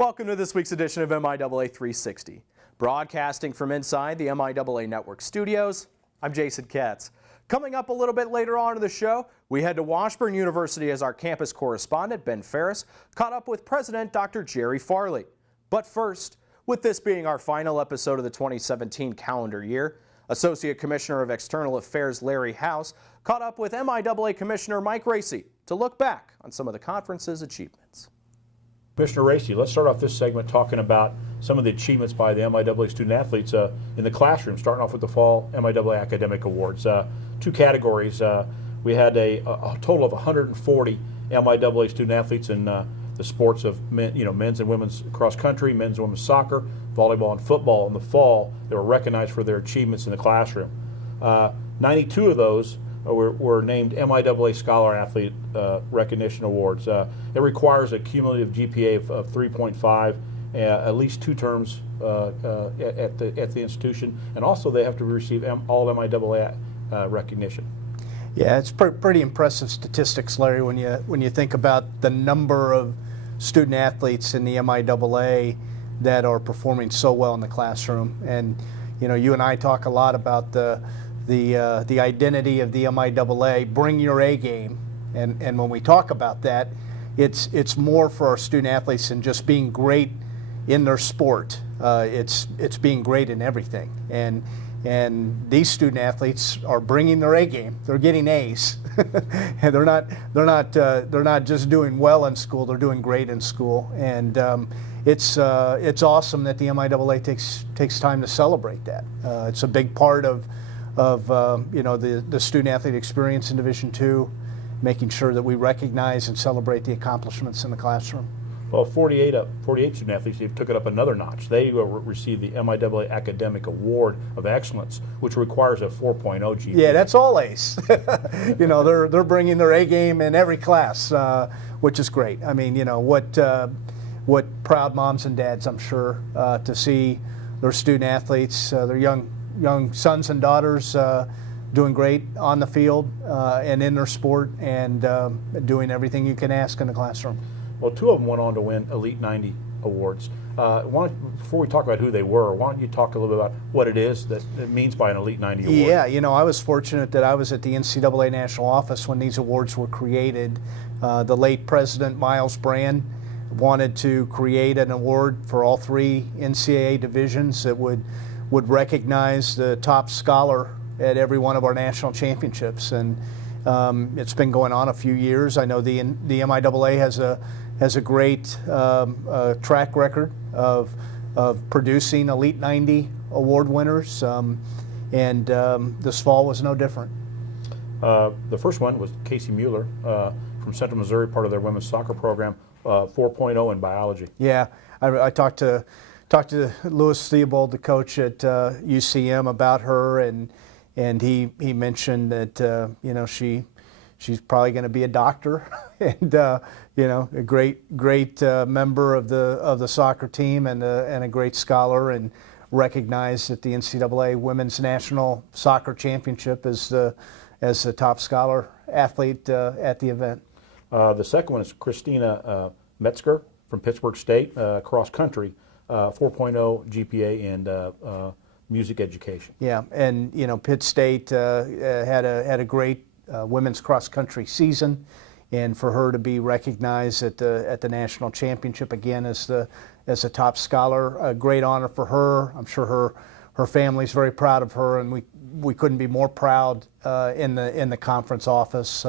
Welcome to this week's edition of MIAA 360. Broadcasting from inside the MIAA Network studios, I'm Jason Katz. Coming up a little bit later on in the show, we head to Washburn University as our campus correspondent, Ben Ferris, caught up with President Dr. Jerry Farley. But first, with this being our final episode of the 2017 calendar year, Associate Commissioner of External Affairs Larry House caught up with MIAA Commissioner Mike Racy to look back on some of the conference's achievements. Commissioner Racy, let's start off this segment talking about some of the achievements by the MIAA student athletes in the classroom, starting off with the Fall MIAA Academic Awards. Two categories. We had a total of 140 MIAA student athletes in the sports of men's and women's cross country, men's and women's soccer, volleyball, and football in the fall. They were recognized for their achievements in the classroom. 92 of those were named MIAA Scholar Athlete Recognition Awards. It requires a cumulative GPA of 3.5, at least 2 terms at the institution, and also they have to receive all MIAA recognition. Yeah, it's pretty impressive statistics, Larry, when you think about the number of student athletes in the MIAA that are performing so well in the classroom. And you and I talk a lot about the identity of the MIAA, bring your A game, and when we talk about that, it's more for our student athletes than just being great in their sport. It's being great in everything, and these student athletes are bringing their A game. They're getting A's, and they're not just doing well in school. They're doing great in school, and it's awesome that the MIAA takes time to celebrate that. It's a big part of the student athlete experience in Division II, making sure that we recognize and celebrate the accomplishments in the classroom. Well, 48 student athletes took it up another notch. They received the MIAA Academic Award of Excellence, which requires a 4.0 GPA. Yeah, that's all A's. They're bringing their A game in every class, which is great. I mean, what proud moms and dads, I'm sure, to see their student athletes, their young sons and daughters doing great on the field and in their sport, and doing everything you can ask in the classroom. Well, 2 of them went on to win Elite 90 awards. Before we talk about who they were, why don't you talk a little bit about what it is that it means by an Elite 90 award? Yeah, I was fortunate that I was at the NCAA National Office when these awards were created. The late President Miles Brand wanted to create an award for all 3 NCAA divisions that would recognize the top scholar at every one of our national championships, and it's been going on a few years. I know the MIAA has a great track record of producing Elite 90 award winners, and this fall was no different. The first one was Casey Mueller from Central Missouri, part of their women's soccer program, 4.0 in biology. Yeah, I talked to Louis Theobald, the coach at UCM, about her, and he mentioned that she's probably going to be a doctor, and a great member of the soccer team, and a great scholar, and recognized at the NCAA Women's National Soccer Championship as the top scholar athlete at the event. The second one is Christina Metzger from Pittsburgh State, cross country. 4.0 GPA and music education. Yeah, and Pitt State had a great women's cross country season, and for her to be recognized at the national championship again as the top scholar, a great honor for her. I'm sure her family's very proud of her, and we couldn't be more proud in the conference office.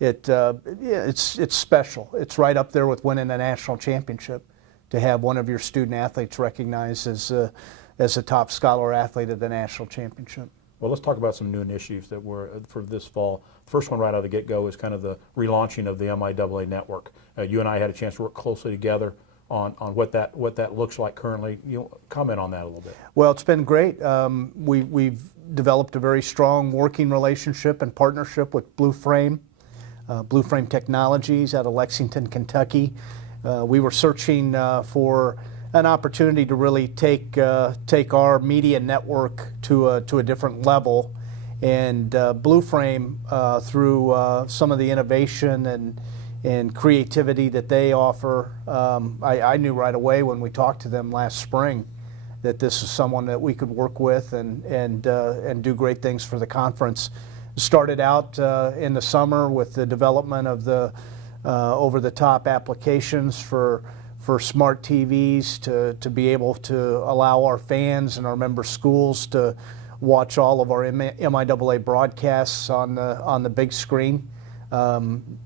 It's special. It's right up there with winning a national championship, to have one of your student athletes recognized as a top scholar athlete at the national championship. Well, let's talk about some new initiatives that were for this fall. First one right out of the get-go is kind of the relaunching of the MIAA Network. You and I had a chance to work closely together on what that looks like currently. Comment on that a little bit. Well, it's been great. We've developed a very strong working relationship and partnership with Blue Frame Technologies out of Lexington, Kentucky. We were searching for an opportunity to really take our media network to a different level, and Blue Frame, through some of the innovation and creativity that they offer. I knew right away when we talked to them last spring that this is someone that we could work with and do great things for the conference. Started out in the summer with the development of the over-the-top applications for smart TVs to be able to allow our fans and our member schools to watch all of our MIAA broadcasts on the big screen.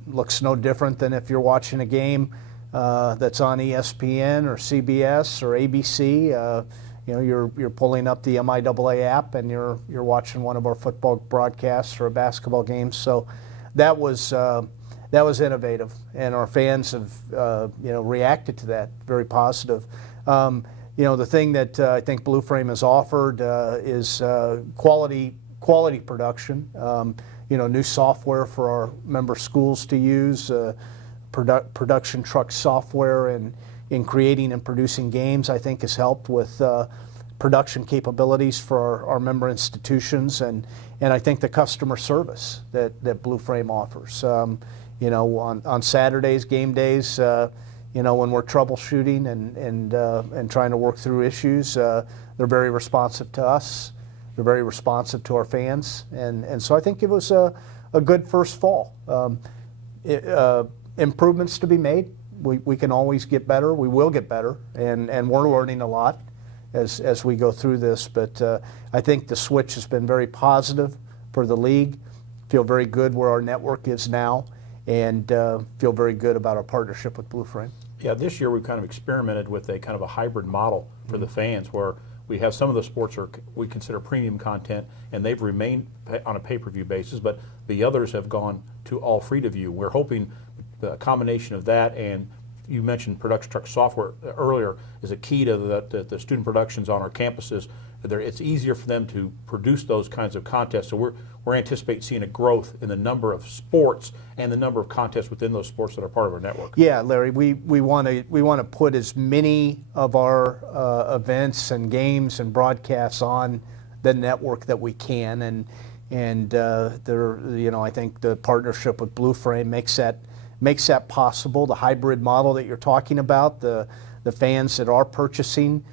Looks no different than if you're watching a game that's on ESPN or CBS or ABC. You're pulling up the MIAA app and you're watching one of our football broadcasts or a basketball game. So that was innovative, and our fans have reacted to that very positive. The thing that I think Blue Frame has offered is quality production. New software for our member schools to use, production truck software in creating and producing games, I think has helped with production capabilities for our member institutions, and I think the customer service that Blue Frame offers. On Saturdays, game days, when we're troubleshooting and trying to work through issues, they're very responsive to us. They're very responsive to our fans, and so I think it was a good first fall. Improvements to be made. We can always get better. We will get better, and we're learning a lot as we go through this. But I think the switch has been very positive for the league. Feel very good where our network is now, and feel very good about our partnership with Blue Frame. Yeah, this year we've kind of experimented with a kind of a hybrid model for the fans, where we have some of the sports we consider premium content, and they've remained on a pay-per-view basis, but the others have gone to all free-to-view. We're hoping the combination of that, and you mentioned production truck software earlier, is a key to the student productions on our campuses. It's easier for them to produce those kinds of contests. So we're anticipating seeing a growth in the number of sports and the number of contests within those sports that are part of our network. Yeah, Larry, we want to put as many of our events and games and broadcasts on the network that we can, and I think the partnership with Blue Frame makes that possible. The hybrid model that you're talking about, the fans that are purchasing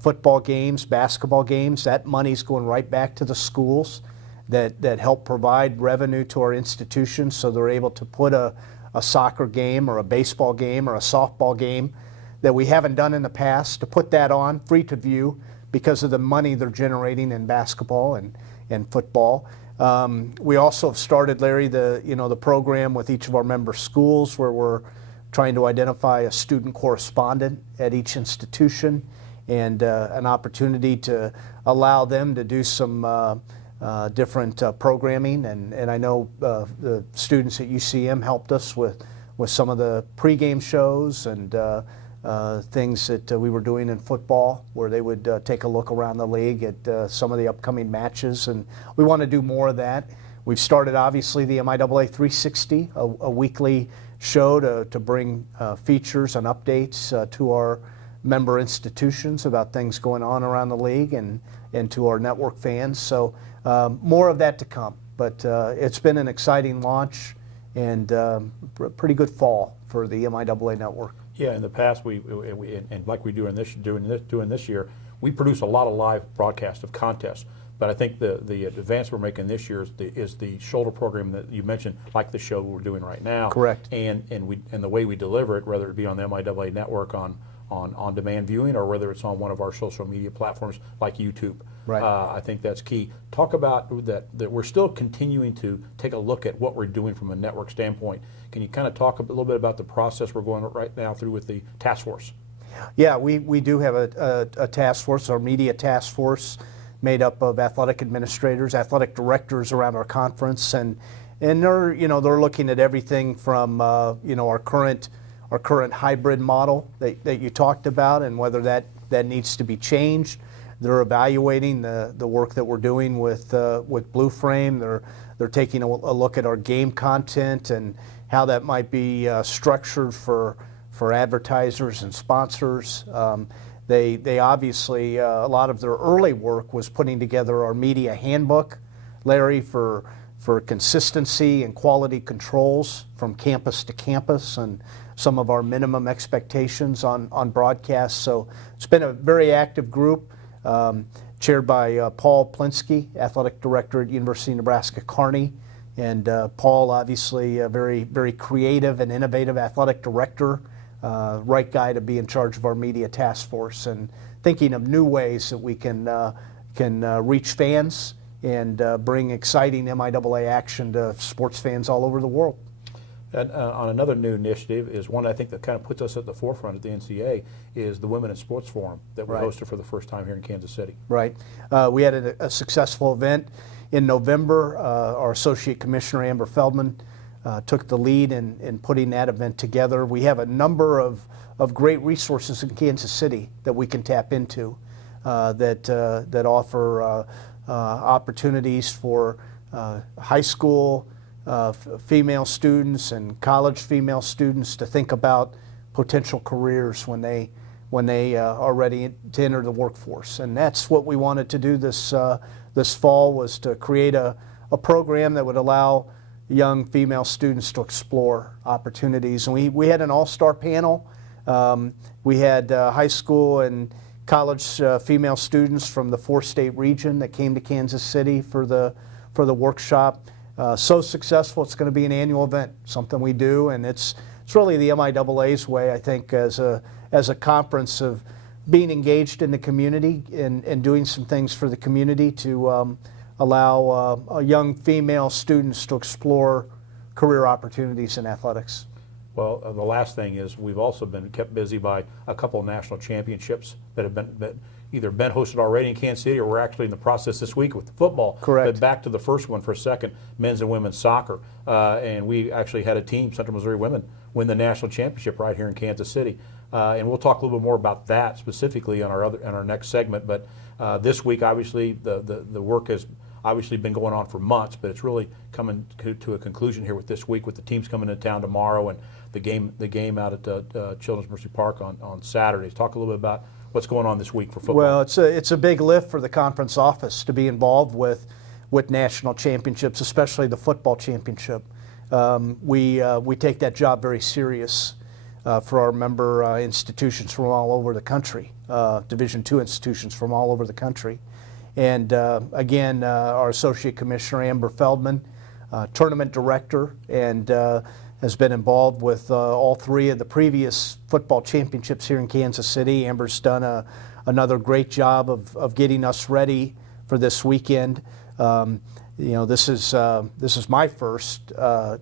football games, basketball games, that money's going right back to the schools that help provide revenue to our institutions, so they're able to put a soccer game or a baseball game or a softball game that we haven't done in the past, to put that on free to view because of the money they're generating in basketball and football. We also have started, Larry, the program with each of our member schools, where we're trying to identify a student correspondent at each institution, and an opportunity to allow them to do some different programming. And I know the students at UCM helped us with some of the pregame shows and things that we were doing in football, where they would take a look around the league at some of the upcoming matches, and we want to do more of that. We've started, obviously, the MIAA 360, a weekly show to bring features and updates to our member institutions about things going on around the league and to our network fans. So more of that to come, but it's been an exciting launch and pretty good fall for the MIAA network. Yeah, in the past, and like we do doing this year, we produce a lot of live broadcasts of contests. But I think the advance we're making this year is the shoulder program that you mentioned, like the show we're doing right now. Correct. And the way we deliver it, whether it be on the MIAA network on demand viewing, or whether it's on one of our social media platforms like YouTube. Right. I think that's key. Talk about that we're still continuing to take a look at what we're doing from a network standpoint. Can you kind of talk a little bit about the process we're going right now through with the task force? Yeah, we do have a task force, our media task force, made up of athletic administrators, athletic directors around our conference, and they're looking at everything from our current hybrid model that you talked about, and whether that needs to be changed. They're evaluating the work that we're doing with Blue Frame. They're taking a look at our game content and how that might be structured for advertisers and sponsors. They obviously, a lot of their early work was putting together our media handbook, Larry, for for consistency and quality controls from campus to campus and some of our minimum expectations on broadcasts. So it's been a very active group, chaired by Paul Plinsky, Athletic Director at University of Nebraska-Kearney. And Paul, obviously a very, very creative and innovative athletic director, right guy to be in charge of our media task force and thinking of new ways that we can reach fans and bring exciting MIAA action to sports fans all over the world. And on another new initiative is one I think that kind of puts us at the forefront at the NCAA is the Women in Sports Forum that we hosted for the first time here in Kansas City. Right. We had a successful event in November. Our Associate Commissioner Amber Feldman took the lead in putting that event together. We have a number of great resources in Kansas City that we can tap into that offer opportunities for high school female students and college female students to think about potential careers when they are ready to enter the workforce. And that's what we wanted to do this fall, was to create a program that would allow young female students to explore opportunities. And we had an all-star panel. We had high school and college female students from the 4-state region that came to Kansas City for the workshop. So successful, it's going to be an annual event, something we do, and it's really the MIAA's way, I think, as a conference of being engaged in the community and doing some things for the community to allow young female students to explore career opportunities in athletics. Well, the last thing is we've also been kept busy by a couple of national championships that have either been hosted already in Kansas City, or we're actually in the process this week with football. Correct. But back to the first one for a second, men's and women's soccer. And we actually had a team, Central Missouri women, win the national championship right here in Kansas City. And we'll talk a little bit more about that specifically on our next segment. But this week, obviously, the work has obviously been going on for months, but it's really coming to a conclusion here with this week, with the teams coming into town tomorrow and the game out at Children's Mercy Park on Saturdays. Talk a little bit about what's going on this week for football. Well, it's a big lift for the conference office to be involved with national championships, especially the football championship. We take that job very serious for our member institutions from all over the country, Division II institutions from all over the country. And again, our Associate Commissioner Amber Feldman, tournament director, and has been involved with all three of the previous football championships here in Kansas City. Amber's done another great job of getting us ready for this weekend. This is my first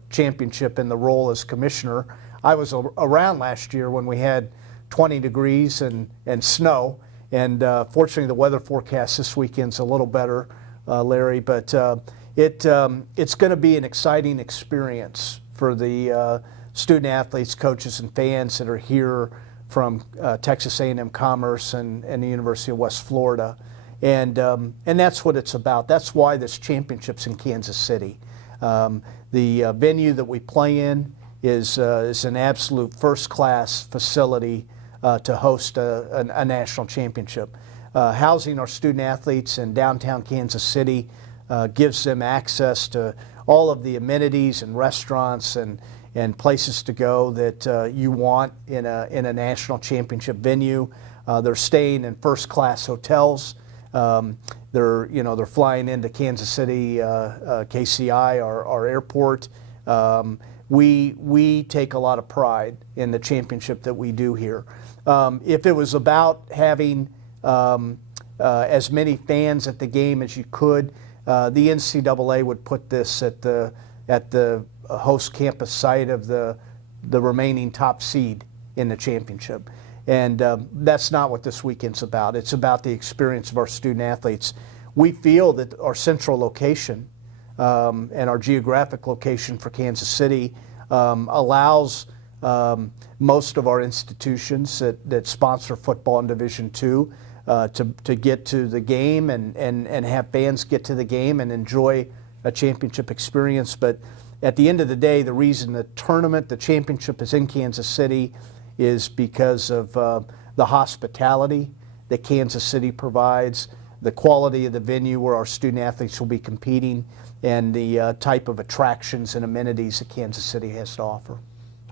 championship in the role as commissioner. I was around last year when we had 20 degrees and snow, and fortunately the weather forecast this weekend's a little better, Larry, but it's going to be an exciting experience for the student athletes, coaches, and fans that are here from Texas A&M Commerce and the University of West Florida. And that's what it's about. That's why this championship's in Kansas City. The venue that we play in is an absolute first-class facility to host a national championship. Housing our student athletes in downtown Kansas City gives them access to all of the amenities and restaurants and places to go that you want in a national championship venue. They're staying in first-class hotels. They're flying into Kansas City, KCI, our airport. We take a lot of pride in the championship that we do here. If it was about having as many fans at the game as you could, the NCAA would put this at the host campus site of the remaining top seed in the championship. And that's not what this weekend's about. It's about the experience of our student athletes. We feel that our central location and our geographic location for Kansas City allows most of our institutions that sponsor football in Division II to get to the game and have fans get to the game and enjoy a championship experience. But at the end of the day, the reason the championship is in Kansas City is because of the hospitality that Kansas City provides, the quality of the venue where our student athletes will be competing, and the type of attractions and amenities that Kansas City has to offer.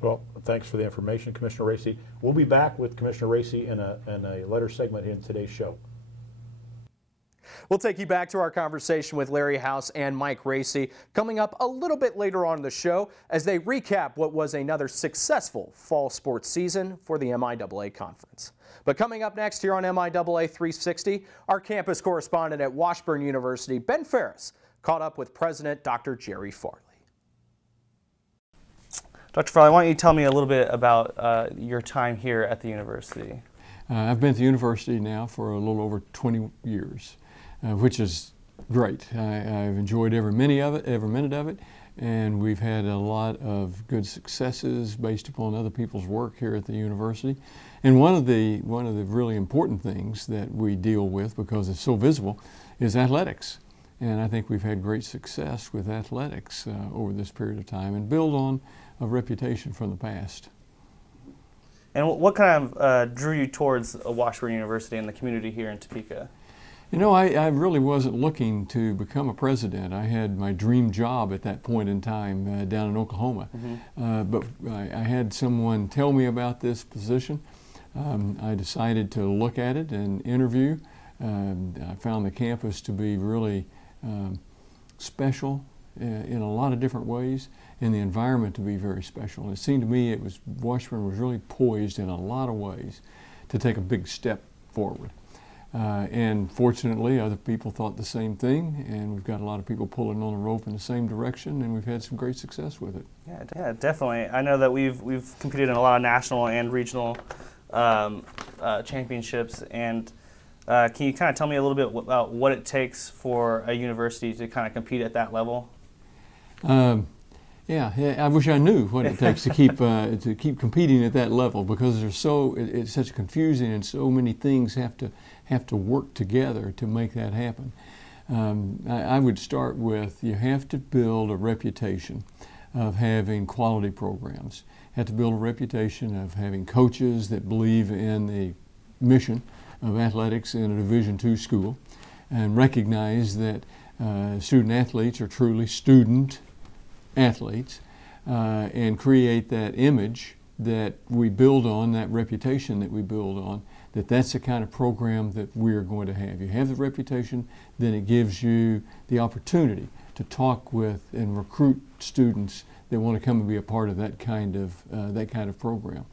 Well, thanks for the information, Commissioner Racy. We'll be back with Commissioner Racy in a later segment in today's show. We'll take you back to our conversation with Larry House and Mike Racy coming up a little bit later on in the show as they recap what was another successful fall sports season for the MIAA Conference. But coming up next here on MIAA 360, our campus correspondent at Washburn University, Ben Ferris, caught up with President Dr. Jerry Farley. Dr. Farley, why don't you tell me a little bit about your time here at the university? I've been at the university now for a little over 20 years, which is great. I've enjoyed every minute of it, and we've had a lot of good successes based upon other people's work here at the university. And one of the really important things that we deal with, because it's so visible, is athletics. And I think we've had great success with athletics over this period of time and build on a reputation from the past. And what kind of drew you towards Washburn University and the community here in Topeka? You know, I really wasn't looking to become a president. I had my dream job at that point in time down in Oklahoma. But I had someone tell me about this position. I decided to look at it and interview. I found the campus to be really special in a lot of different ways, and the environment to be very special. And it seemed to me Washburn was really poised in a lot of ways to take a big step forward. And fortunately, other people thought the same thing, and we've got a lot of people pulling on the rope in the same direction, and we've had some great success with it. Yeah, definitely. I know that we've competed in a lot of national and regional championships, and can you kind of tell me a little bit about what it takes for a university to kind of compete at that level? Yeah, I wish I knew what it takes to keep competing at that level, because it's such confusing, and so many things have to work together to make that happen. I would start with, you have to build a reputation of having quality programs. You have to build a reputation of having coaches that believe in the mission of athletics in a Division II school, and recognize that student athletes are truly student athletes, and create that image that we build on, that reputation that we build on, that's the kind of program that we're going to have. You have the reputation, then it gives you the opportunity to talk with and recruit students that want to come and be a part of that kind of program.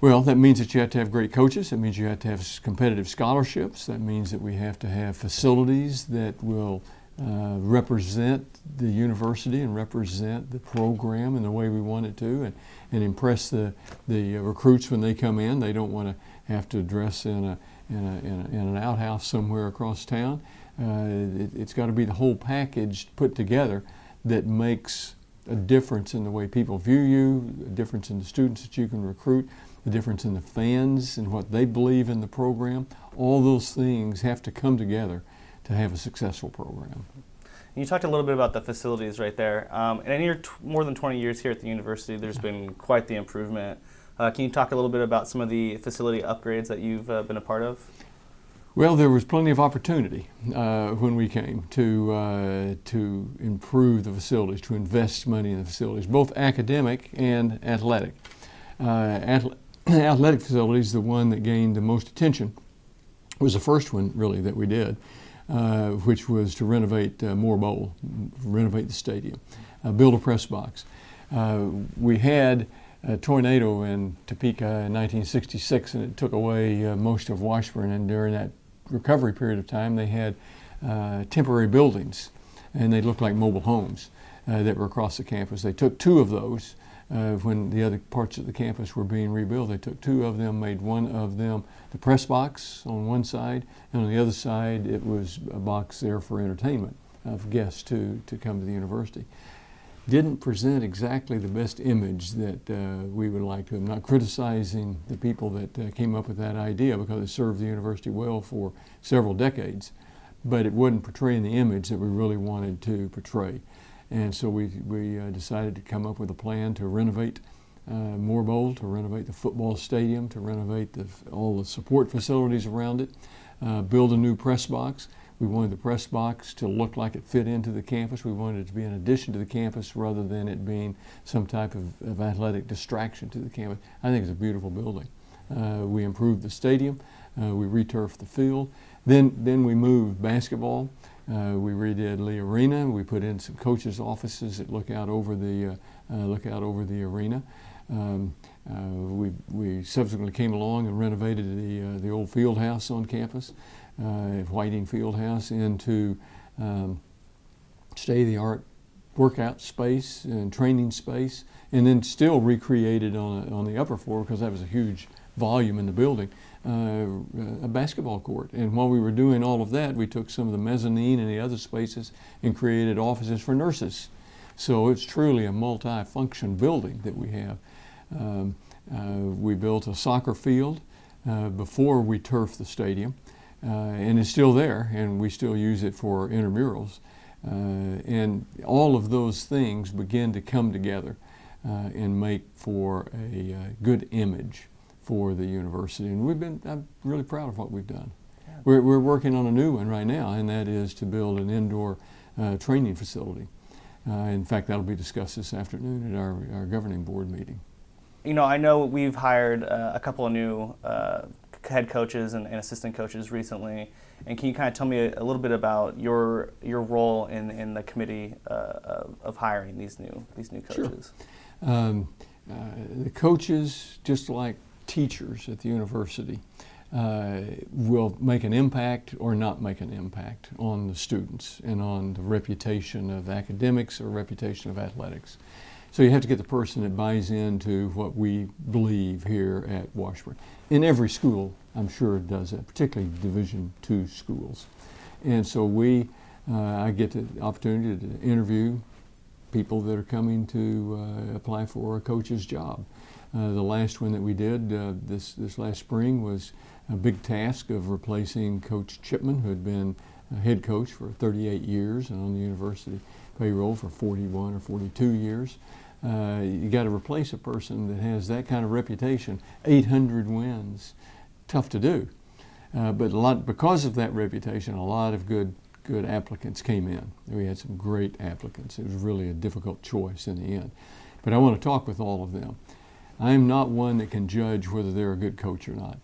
Well, that means that you have to have great coaches. That means you have to have competitive scholarships. That means that we have to have facilities that will represent the university and represent the program in the way we want it to, and impress the recruits when they come in. They don't want to have to dress in an outhouse somewhere across town. It's got to be the whole package put together that makes a difference in the way people view you, a difference in the students that you can recruit, the difference in the fans and what they believe in the program. All those things have to come together to have a successful program. You talked a little bit about the facilities right there. And in your more than 20 years here at the university, there's been quite the improvement. Can you talk a little bit about some of the facility upgrades that you've been a part of? Well, there was plenty of opportunity when we came to improve the facilities, to invest money in the facilities, both academic and athletic. Athletic facilities, the one that gained the most attention, was the first one really that we did, which was to renovate Moore Bowl, renovate the stadium, build a press box. We had a tornado in Topeka in 1966, and it took away most of Washburn, and during that recovery period of time they had temporary buildings, and they looked like mobile homes that were across the campus. They took two of those when the other parts of the campus were being rebuilt. They took two of them, made one of them the press box on one side, and on the other side it was a box there for entertainment of guests to come to the university. Didn't present exactly the best image that we would like to. I'm not criticizing the people that came up with that idea, because it served the university well for several decades, but it wasn't portraying the image that we really wanted to portray. And so we decided to come up with a plan to renovate Moore Bowl, to renovate the football stadium, to renovate all the support facilities around it, build a new press box. We wanted the press box to look like it fit into the campus. We wanted it to be an addition to the campus rather than it being some type of athletic distraction to the campus. I think it's a beautiful building. We improved the stadium. We returfed the field. Then we moved basketball. We redid Lee Arena. We put in some coaches' offices that look out over the arena. We subsequently came along and renovated the old field house on campus, Whiting Field House, into state-of-the-art workout space and training space, and then still recreated on the upper floor, because that was a huge volume in the building, a basketball court. And while we were doing all of that, we took some of the mezzanine and the other spaces and created offices for nurses. So it's truly a multi-function building that we have. We built a soccer field before we turfed the stadium, and it's still there, and we still use it for intramurals. And all of those things begin to come together and make for a good image for the university. And I'm really proud of what we've done. Yeah. We're working on a new one right now, and that is to build an indoor training facility. In fact, that'll be discussed this afternoon at our governing board meeting. You know, I know we've hired a couple of new head coaches and assistant coaches recently, and can you kind of tell me a little bit about your role in the committee of hiring these new coaches? Sure. The coaches, just like teachers at the university, will make an impact or not make an impact on the students and on the reputation of academics or reputation of athletics. So you have to get the person that buys into what we believe here at Washburn. In every school, I'm sure it does that, particularly Division II schools. And so I get the opportunity to interview people that are coming to apply for a coach's job. The last one that we did this last spring was a big task of replacing Coach Chipman, who had been head coach for 38 years and on the university payroll for 41 or 42 years. You got to replace a person that has that kind of reputation. 800 wins, tough to do. But because of that reputation, a lot of good applicants came in. We had some great applicants. It was really a difficult choice in the end. But I want to talk with all of them. I'm not one that can judge whether they're a good coach or not.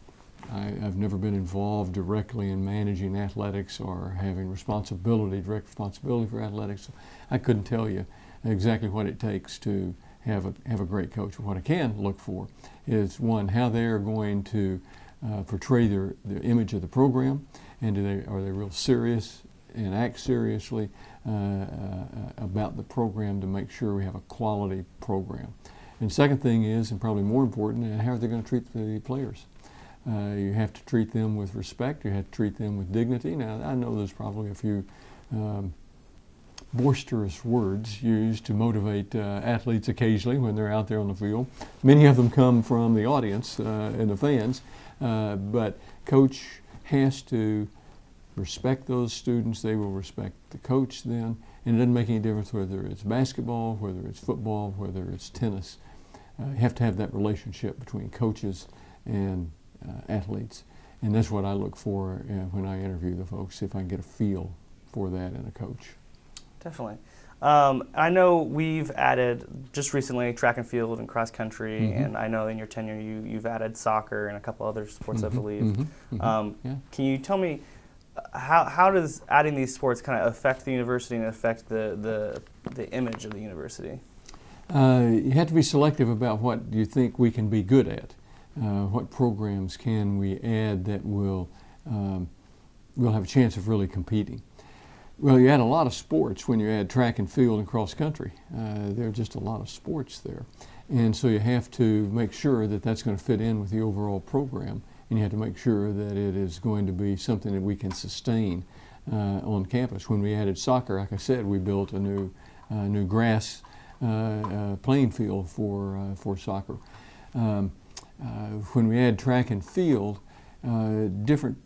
I've never been involved directly in managing athletics or having direct responsibility for athletics. I couldn't tell you exactly what it takes to have a great coach. But what I can look for is, one, how they are going to portray their image of the program, and are they real serious and act seriously about the program to make sure we have a quality program. And second thing is, and probably more important, how are they going to treat the players? You have to treat them with respect. You have to treat them with dignity. Now, I know there's probably a few boisterous words used to motivate athletes occasionally when they're out there on the field. Many of them come from the audience and the fans, but coach has to respect those students. They will respect the coach then, and it doesn't make any difference whether it's basketball, whether it's football, whether it's tennis. You have to have that relationship between coaches and athletes, and that's what I look for when I interview the folks, see if I can get a feel for that in a coach. Definitely. I know we've added just recently track and field and cross country, mm-hmm. and I know in your tenure you've added soccer and a couple other sports, mm-hmm. I believe. Mm-hmm. Mm-hmm. Yeah. Can you tell me how does adding these sports kind of affect the university and affect the image of the university? You have to be selective about what you think we can be good at. What programs can we add that will have a chance of really competing? Well, you add a lot of sports when you add track and field and cross country. There are just a lot of sports there. And so you have to make sure that that's going to fit in with the overall program, and you have to make sure that it is going to be something that we can sustain on campus. When we added soccer, like I said, we built a new grass playing field for soccer. When we add track and field, different.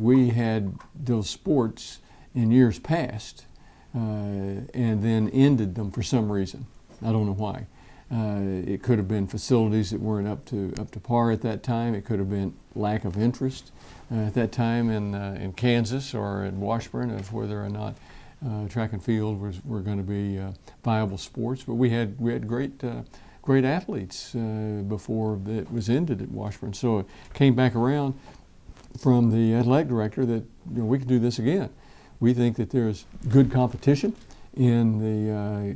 We had those sports in years past and then ended them for some reason. I don't know why. It could have been facilities that weren't up to par at that time. It could have been lack of interest at that time in Kansas or in Washburn of whether or not track and field were going to be viable sports. But we had great athletes before it was ended at Washburn. So it came back around from the athletic director that we could do this again. We think that there's good competition in the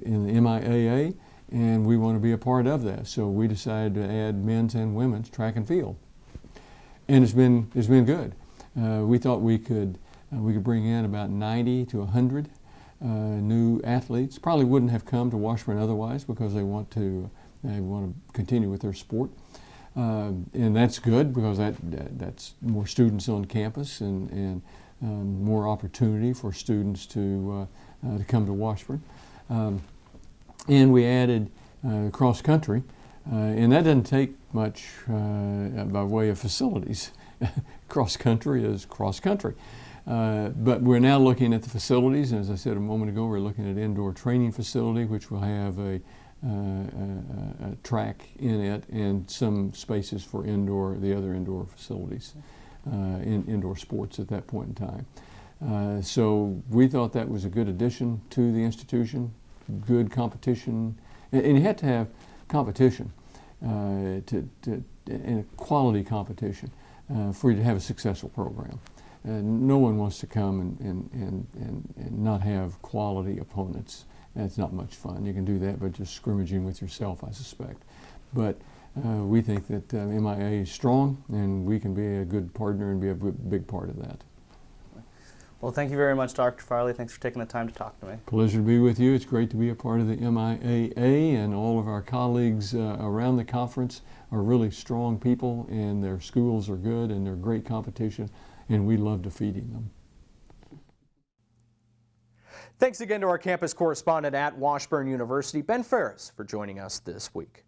MIAA, and we want to be a part of that. So we decided to add men's and women's track and field, and it's been good. We thought we could bring in about 90 to 100 new athletes. Probably wouldn't have come to Washburn otherwise because they want to continue with their sport, and that's good because that's more students on campus and more opportunity for students to come to Washburn. And we added cross country, and that doesn't take much by way of facilities. Cross country is cross country. But we're now looking at the facilities, and as I said a moment ago, we're looking at indoor training facility, which will have a track in it and some spaces for the other indoor facilities, indoor sports at that point in time. So we thought that was a good addition to the institution, good competition, and you had to have competition, and quality competition for you to have a successful program. No one wants to come and not have quality opponents. That's not much fun. You can do that by just scrimmaging with yourself, I suspect. But we think that MIAA is strong, and we can be a good partner and be a big part of that. Well, thank you very much, Dr. Farley. Thanks for taking the time to talk to me. Pleasure to be with you. It's great to be a part of the MIAA, and all of our colleagues around the conference are really strong people, and their schools are good, and they're great competition, and we love defeating them. Thanks again to our campus correspondent at Washburn University, Ben Ferris, for joining us this week.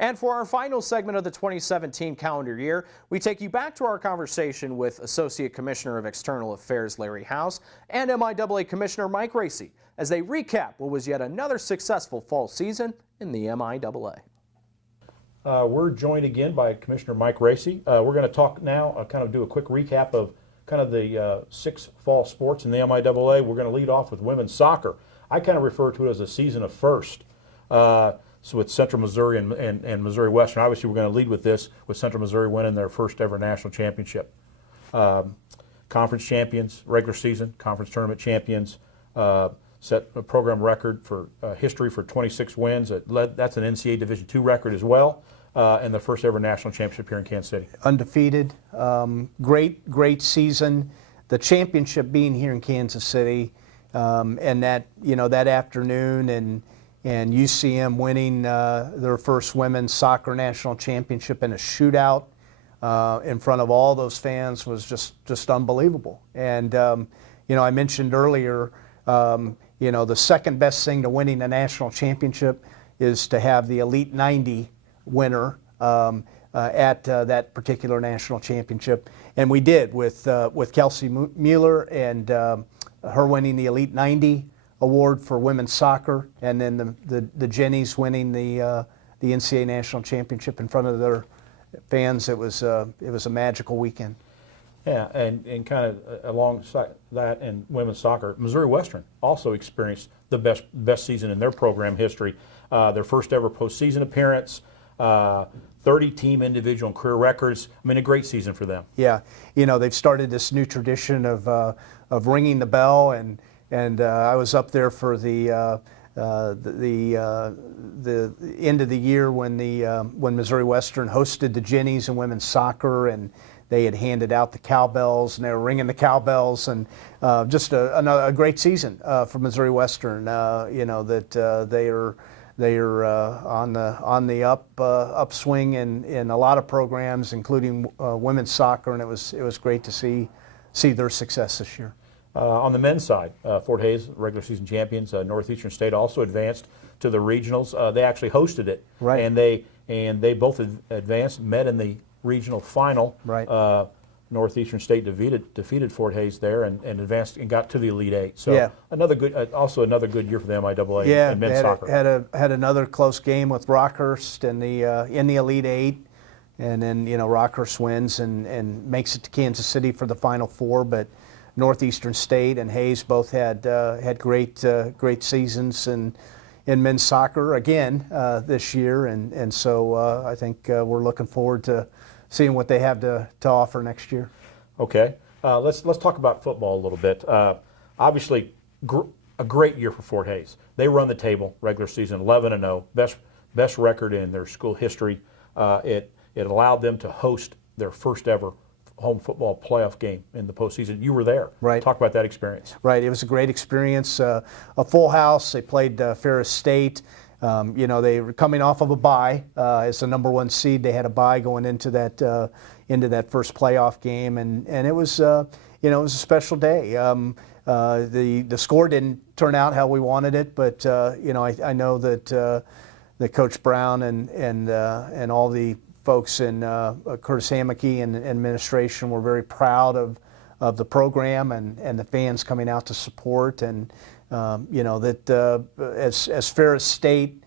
And for our final segment of the 2017 calendar year, we take you back to our conversation with Associate Commissioner of External Affairs Larry House and MIAA Commissioner Mike Racy as they recap what was yet another successful fall season in the MIAA. We're joined again by Commissioner Mike Racy. We're going to talk now, kind of do a quick recap of kind of the 6 fall sports in the MIAA. We're going to lead off with women's soccer. I kind of refer to it as a season of first. So with Central Missouri and Missouri Western, obviously we're going to lead with this, with Central Missouri winning their first ever national championship. Conference champions, regular season, conference tournament champions, set a program record for history for 26 wins. That's an NCAA Division II record as well, and the first ever national championship here in Kansas City. Undefeated, great season. The championship being here in Kansas City, and that afternoon, and UCM winning their first women's soccer national championship in a shootout in front of all those fans was just unbelievable. And I mentioned earlier, the second best thing to winning a national championship is to have the Elite 90 winner at that particular national championship, and we did with Kelsey Mueller and her winning the Elite 90 award for women's soccer, and then the Jennies winning the NCAA national championship in front of their fans. It was a magical weekend. Yeah, and kind of alongside that in women's soccer, Missouri Western also experienced the best season in their program history. Their first ever postseason appearance, 30 team individual and career records. I mean, a great season for them. Yeah, they've started this new tradition of ringing the bell, and I was up there for the end of the year when Missouri Western hosted the Jennies in women's soccer, and they had handed out the cowbells, and they were ringing the cowbells, and just a great season for Missouri Western. That they are on the upswing in a lot of programs, including women's soccer, and it was great to see their success this year. On the men's side, Fort Hays, regular season champions, Northeastern State also advanced to the regionals. They actually hosted it, right? And they both advanced, met in the regional final. Right. Northeastern State defeated Fort Hays there and advanced and got to the Elite Eight. So Yeah. another good, also another good year for the MIAA Yeah, in men's soccer. had another close game with Rockhurst in the Elite Eight, and then Rockhurst wins and makes it to Kansas City for the Final Four. But Northeastern State and Hays both had great seasons in men's soccer again this year, and so I think we're looking forward to seeing what they have to offer next year. Okay, let's talk about football a little bit. Obviously, a great year for Fort Hays. They run the table regular season 11-0, best record in their school history. It allowed them to host their first ever home football playoff game in the postseason. You were there. Right. Talk about that experience. Right. It was a great experience. A full house. They played Ferris State. They were coming off of a bye as the #1 seed. They had a bye going into that first playoff game, and it was it was a special day. The score didn't turn out how we wanted it, but I know that Coach Brown and all the folks in Curtis Hammocky and administration were very proud of the program and the fans coming out to support, and as Ferris State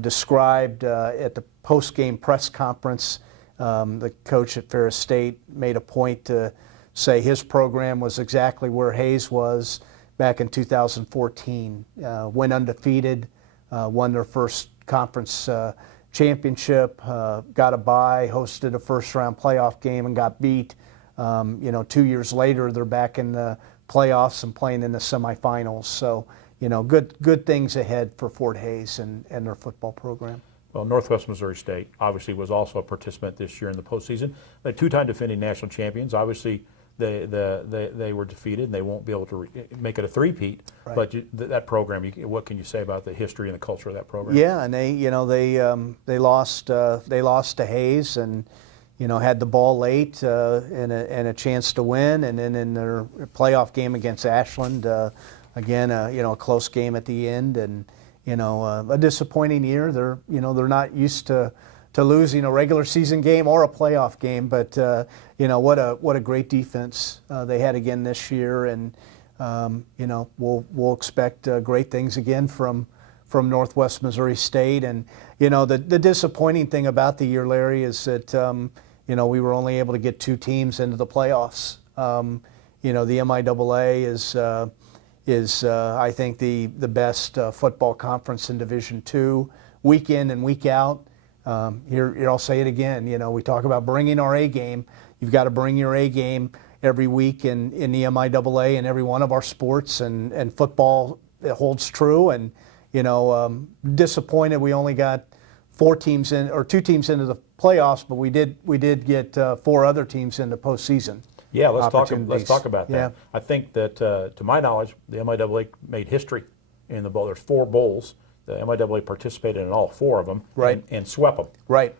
described at the post-game press conference, the coach at Ferris State made a point to say his program was exactly where Hays was back in 2014. Went undefeated, won their first conference championship, got a bye, hosted a first-round playoff game, and got beat. 2 years later, they're back in the playoffs and playing in the semifinals. So, good things ahead for Fort Hays and their football program. Well, Northwest Missouri State obviously was also a participant this year in the postseason. They're two-time defending national champions. Obviously, they were defeated and they won't be able to make it a three-peat. Right. But that program, what can you say about the history and the culture of that program? Yeah, and they lost to Hays and had the ball late and a chance to win, and then in their playoff game against Ashland, again a close game at the end, and a disappointing year. They're not used to losing a regular season game or a playoff game, but what a great defense they had again this year, and we'll expect great things again from Northwest Missouri State. And the disappointing thing about the year, Larry, is that we were only able to get 2 teams into the playoffs. The MIAA is I think the best football conference in Division II, week in and week out. Here I'll say it again. We talk about bringing our A game. You've got to bring your A game every week in the MIAA in every one of our sports, and football, it holds true. And disappointed we only got 2 teams into the playoffs, but we did get 4 other teams into postseason. Yeah, let's talk about that. Yeah. I think that, to my knowledge, the MIAA made history in the bowl. There's 4 bowls. The MIAA participated in all 4 of them, Right. and swept them. Right.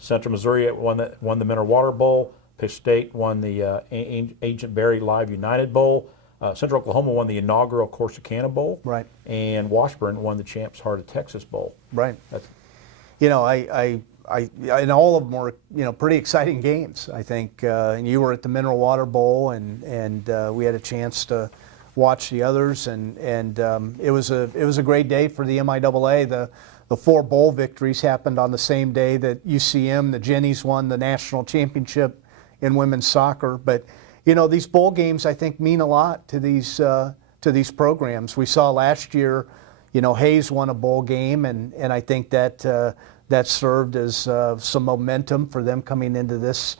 Central Missouri won the Mineral Water Bowl. Pitt State won the Agent Barry Live United Bowl. Central Oklahoma won the inaugural Corsicana Bowl. Right. And Washburn won the Champs Heart of Texas Bowl. Right. That's, And all of them were, pretty exciting games, I think. And you were at the Mineral Water Bowl, and we had a chance to watch the others, and it was a great day for the MIAA. The 4 bowl victories happened on the same day that UCM, the Jennies, won the national championship in women's soccer. But these bowl games, I think, mean a lot to these programs. We saw last year, Hays won a bowl game, and I think that served as some momentum for them coming into this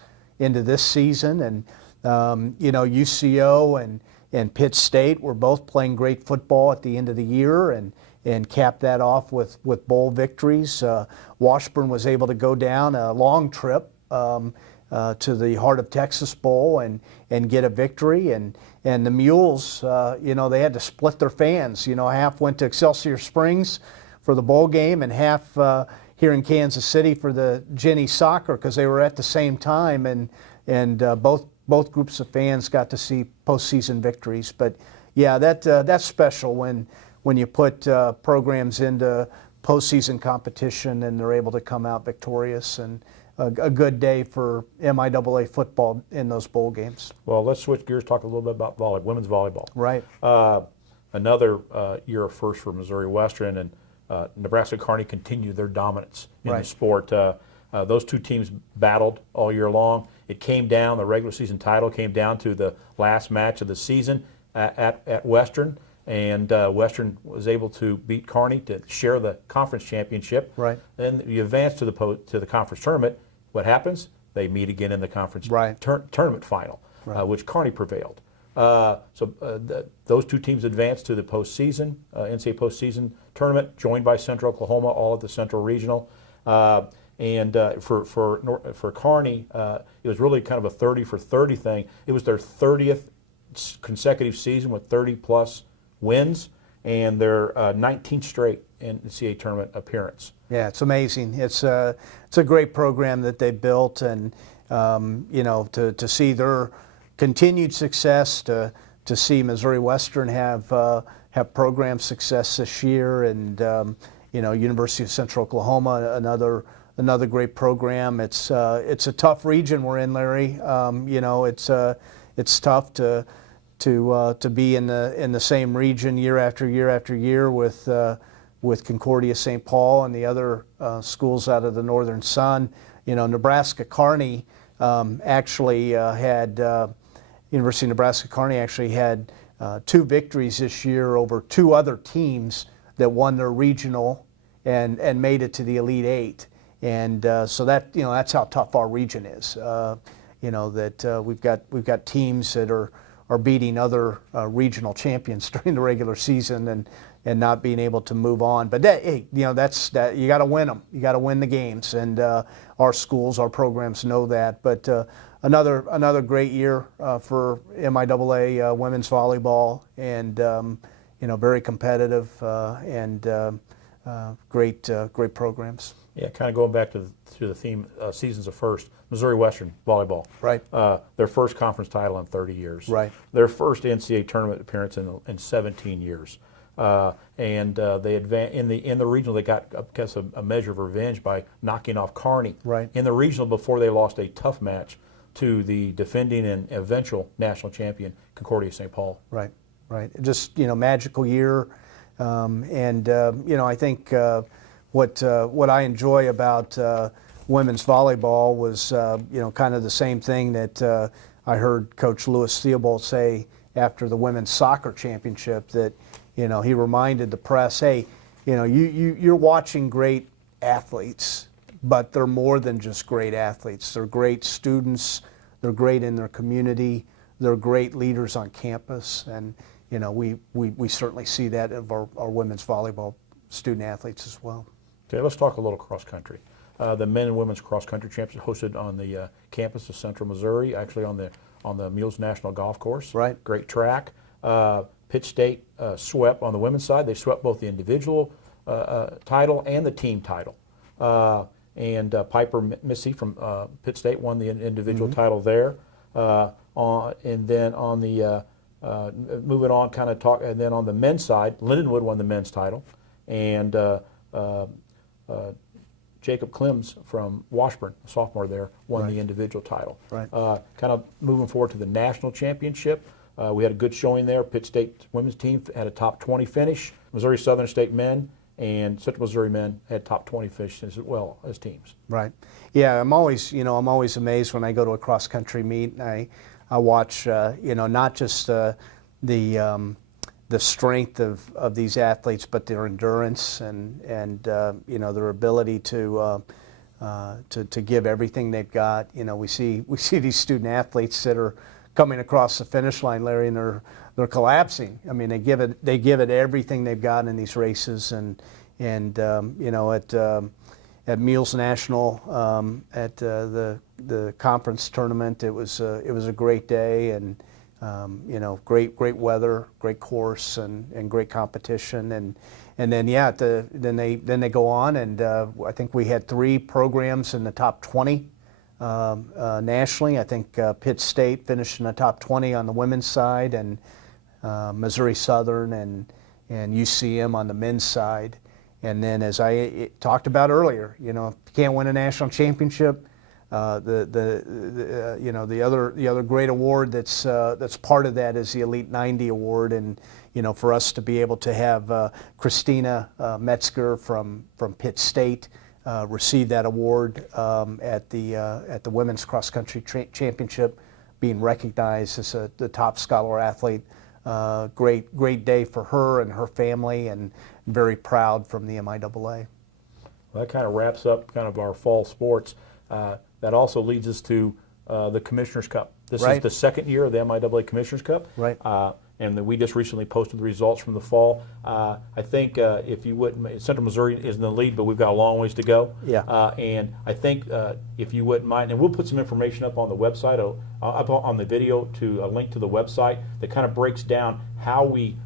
season. And UCO and Pitt State were both playing great football at the end of the year, and capped that off with bowl victories. Washburn was able to go down a long trip to the Heart of Texas Bowl and get a victory. And the Mules, they had to split their fans. Half went to Excelsior Springs for the bowl game, and half here in Kansas City for the Jenny soccer, because they were at the same time, and both groups of fans got to see postseason victories. But yeah, that's special when you put programs into postseason competition and they're able to come out victorious. And a good day for MIAA football in those bowl games. Well, let's switch gears, talk a little bit about women's volleyball. Right. Another year of first for Missouri Western, and Nebraska Kearney continued their dominance in the sport. Those two teams battled all year long. It came down, the regular season title came down to the last match of the season at Western, and Western was able to beat Kearney to share the conference championship. Right. Then you advance to the conference tournament. What happens? They meet again in the conference tournament final, which Kearney prevailed. Those two teams advanced to the postseason, NCAA postseason tournament, joined by Central Oklahoma, all at the Central Regional. For Kearney, it was really kind of a 30 for 30 thing. It was their 30th consecutive season with 30-plus wins, and their 19th straight NCAA tournament appearance. Yeah, it's amazing. It's a great program that they built, and to see their continued success, to see Missouri Western have program success this year, and University of Central Oklahoma, another great program. It's a tough region we're in, Larry. It's tough to be in the same region year after year after year with Concordia, St. Paul, and the other schools out of the Northern Sun. Nebraska Kearney University of Nebraska Kearney actually had 2 victories this year over 2 other teams that won their regional and made it to the Elite Eight. And so that's how tough our region is. We've got teams that are beating other regional champions during the regular season and not being able to move on. But that's you got to win them. You got to win the games, and our schools, our programs know that. But another great year for MIAA women's volleyball, and very competitive and great programs. Yeah, kind of going back to the theme, seasons of first, Missouri Western volleyball. Right. Their first conference title in 30 years. Right. Their first NCAA tournament appearance in 17 years. And they in the regional, they got, I guess, a measure of revenge by knocking off Kearney. Right. In the regional, before they lost a tough match to the defending and eventual national champion, Concordia St. Paul. Right. Just magical year, I think what I enjoy about women's volleyball was kind of the same thing that I heard Coach Louis Theobald say after the women's soccer championship, that he reminded the press, hey, you're watching great athletes, but they're more than just great athletes. They're great students. They're great in their community. They're great leaders on campus, and we certainly see that of our women's volleyball student athletes as well. Okay, let's talk a little cross country. The men and women's cross country championship hosted on the campus of Central Missouri, actually on the Mules National Golf Course. Right. Great track. Pitt State swept on the women's side. They swept both the individual title and the team title. And Piper Missy from Pitt State won the individual title there. And then on the moving on, and then on the men's side, Lindenwood won the men's title, and Jacob Clems from Washburn, a sophomore there, won the individual title. Right. Kind of moving forward to the national championship, we had a good showing there. Pitt State women's team had a top 20 finish. Missouri Southern State men and Central Missouri men had top 20 finishes as well as teams. Right. Yeah, I'm always amazed when I go to a cross country meet, and I watch not just the strength of these athletes, but their endurance and their ability to give everything they've got. We see these student athletes that are coming across the finish line, Larry, and they're collapsing. I mean, they give it everything they've got in these races, and at Mules National at the conference tournament, it was a great day, and great weather, great course, and great competition, and then then they go on, and I think we had 3 programs in the top 20 nationally. I think Pitt State finished in the top 20 on the women's side, and Missouri Southern and UCM on the men's side. And then, as I talked about earlier, if you can't win a national championship, The other great award that's part of that is the Elite 90 award, and for us to be able to have Christina Metzger from Pitt State receive that award at the Women's Cross Country Championship, being recognized as the top scholar athlete. Great day for her and her family, and very proud from the MIAA. Well, that kind of wraps up kind of our fall sports. That also leads us to the Commissioner's Cup. This is the second year of the MIAA Commissioner's Cup. Right. And we just recently posted the results from the fall. I think if you wouldn't, Central Missouri is in the lead, but we've got a long ways to go. Yeah. And I think if you wouldn't mind, and we'll put some information up on the website, up on the video, to a link to the website that kind of breaks down how we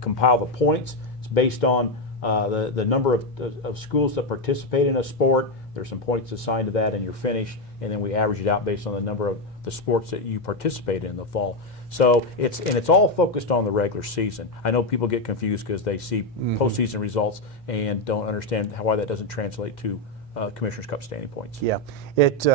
compile the points. It's based on the number of schools that participate in a sport. There's some points assigned to that and your finish, and then we average it out based on the number of the sports that you participate in the fall. So it's all focused on the regular season. I know people get confused because they see postseason results and don't understand why that doesn't translate to Commissioner's Cup standing points. Yeah, it's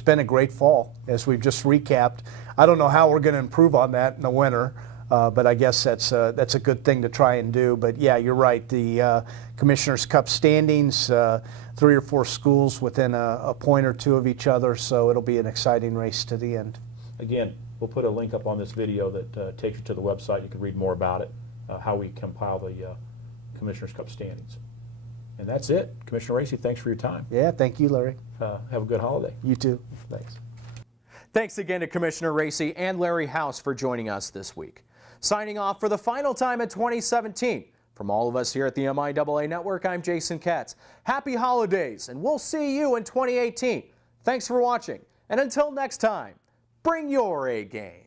been a great fall, as we've just recapped. I don't know how we're going to improve on that in the winter. But I guess that's a good thing to try and do. But yeah, you're right. The Commissioner's Cup standings, 3 or 4 schools within a point or two of each other, so it'll be an exciting race to the end. Again, we'll put a link up on this video that takes you to the website. You can read more about it, how we compile the Commissioner's Cup standings. And that's it. Commissioner Racy, thanks for your time. Yeah, thank you, Larry. Have a good holiday. You too. Thanks. Thanks again to Commissioner Racy and Larry House for joining us this week. Signing off for the final time in 2017. From all of us here at the MIAA Network, I'm Jason Katz. Happy holidays, and we'll see you in 2018. Thanks for watching, and until next time, bring your A game.